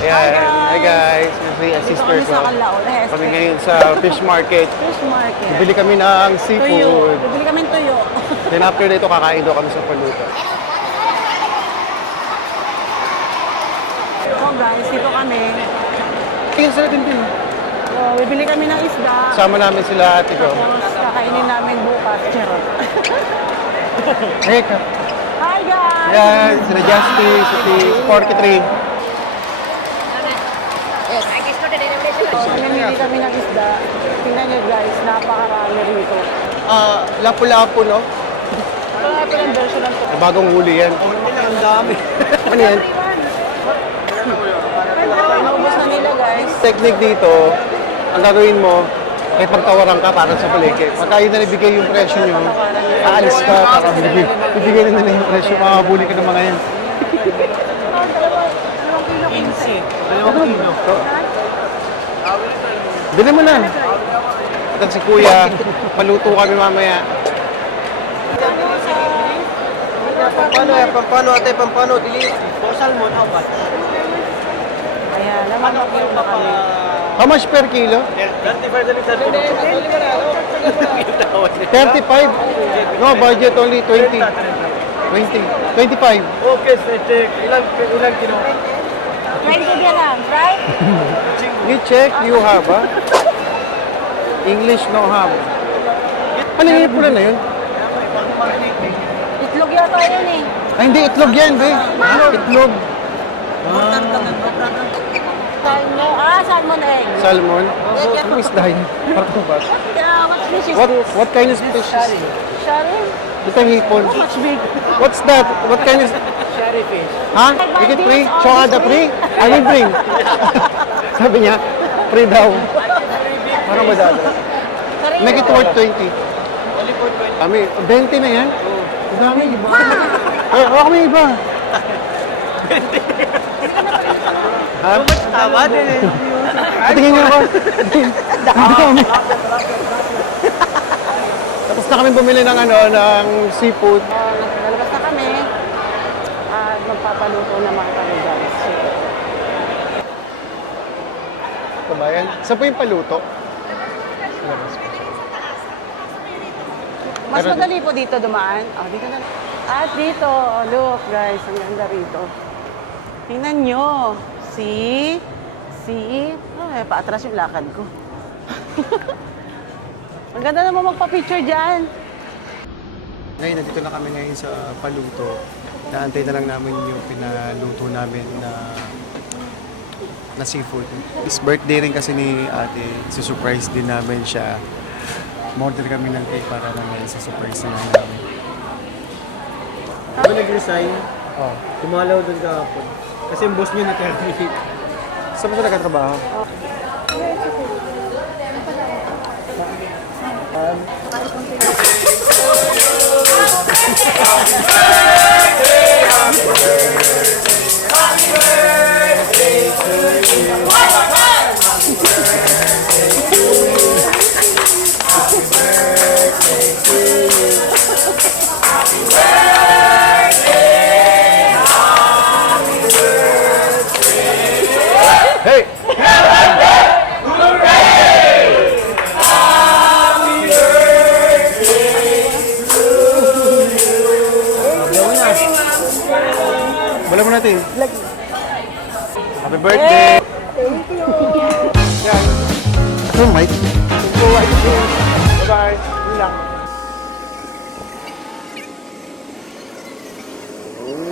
Ayan. Hi guys. Kasi ang Dito sister kami ko. sa Calao, Kami ngayon sa fish market. Fish market. Bili kami ng Tuyo. seafood. Bibili kami ng tuyo. Then after nito, kakain daw kami sa paluto. So guys, dito kami. Tingin sila din din. So, bibili kami ng isda. Sama namin sila ate ko. Tapos kakainin namin bukas. Charot. Hey, Hi guys! yan. Sila Justice, si Porky Tree. So, namimili kami ng isda. Tingnan nyo guys, napakarami rito. Lapu-lapu, no? Ito lang version ng to. Bagong huli yan. Ang dami. Ano yan? Naubos na nila guys. Technique dito, ang gagawin mo, ay pagtawaran ka para sa palengke. Pagka yun na nabigay yung presyo nyo, aalis ka para bibigay na nila yung presyo, makakabuli ka ng mga yan. Insi. 2 kilo. Bili mo na. At si Kuya, paluto kami mamaya. Pampano, ate, pampano, dili. Salmon, how much? Ayan, naman mag-inom na kami. How much per kilo? 35 na liter. 35? No, budget only 20. 20. 25. Okay, check. Ilang kilo? 20 din lang, right? You check, you have, ha? English no have. Ano yung pula na yun? Itlog yata yun eh. Ay, hindi, itlog yan, be. Itlog. Salmon, salmon egg. Salmon. Ano isda yun? Parang ba? What fish is What, this? what kind of fish is it? Shari? Ito yung hipon. How much big? What's that? What kind of... Sherry fish. Ha? You get free? So, the free? I will bring. Sabi niya, free daw. Parang ba dada? Make it worth 20. Only for 20. Kami, 20 na yan? Ang dami, iba. Eh, ako may iba. Ha? Tama din eh. Tingin niyo ako. Hindi kami. Tapos na kami bumili ng ng seafood. Lalabas na kami. At magpapaluto naman kami guys. Kabayan. Saan po yung paluto? Mas madali po dito dumaan. Oh, dito na. At dito, oh, look guys, ang ganda rito. Tingnan nyo. See? Oh, paatras yung lakad ko. Ang ganda naman magpa-picture dyan. Ngayon, nandito na kami ngayon sa paluto. Naantay na lang namin yung pinaluto namin na seafood. It's birthday rin kasi ni ate. Surprise din namin siya. Order kami ng cake para naman sa surprise na namin. Ako nag-resign, Oh. tumalaw doon kahapon. Kasi yung boss niya na-terminate. Saan mo siya nagkatrabaho? Hey! Wala mo natin. Happy birthday! Thank you! Yan. Ito, Mike. Bye-bye.